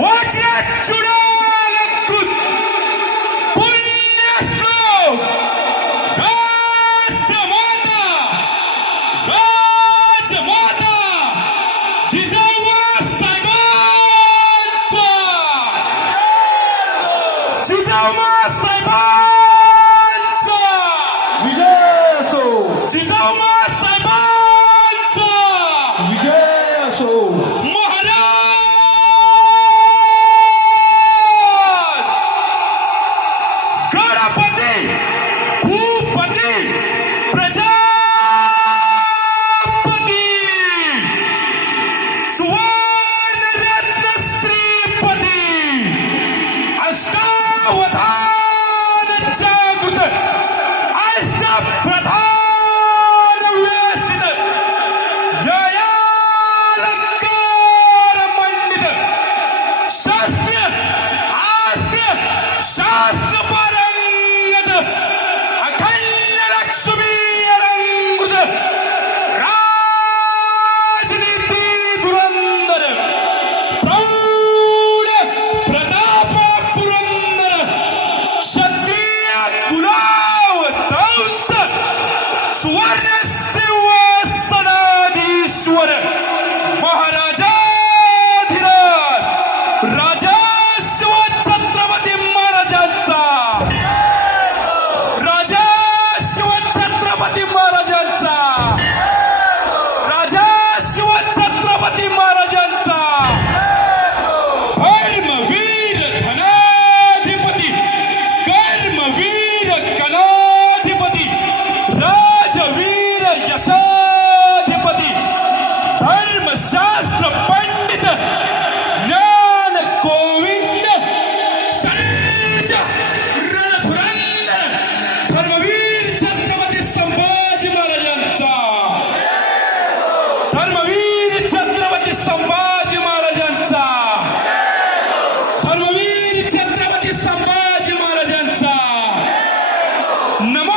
वज्रचूडालंकृत पुण्यश्लोक राष्ट्रमाता राजमाता जिजाऊ साहेबांचा जिजाऊ साहेबांचा विजय असो जिजाऊ साहेबांचा विजय असो गणपती भूपती प्रजापती सुवर्ण श्रीपती अष्टावधान जागृत अष्टप्रधान वेष्टित न्यायालंकार मंडित शास्त्र आस्त्र शास्त्र पारंगत अखंड लक्ष्मी अलंकृत राजनीती धुरंधर प्रौढ प्रताप पुरंदर क्षत्रिय कुलाव तंस सुवर्ण सिंहासनाधीश्वर महाराजाधिराज राजा शिवछत्रपती महाराजांचा राजा शिवछत्रपती महाराजांचा राजा शिवछत्रपती महाराजांचा धर्मवीर धनाधिपती कर्मवीर कलाधिपती राजवीर यशाधिपती धर्मशास्त्र पंडित ज्ञान गोविंद सर्ज रणधुरंदर धर्मवीर छत्रपती संभाजी महाराजांचा धर्मवीर छत्रपती संभाजी महाराजांचा धर्मवीर छत्रपती संभाजी महाराजांचा नमो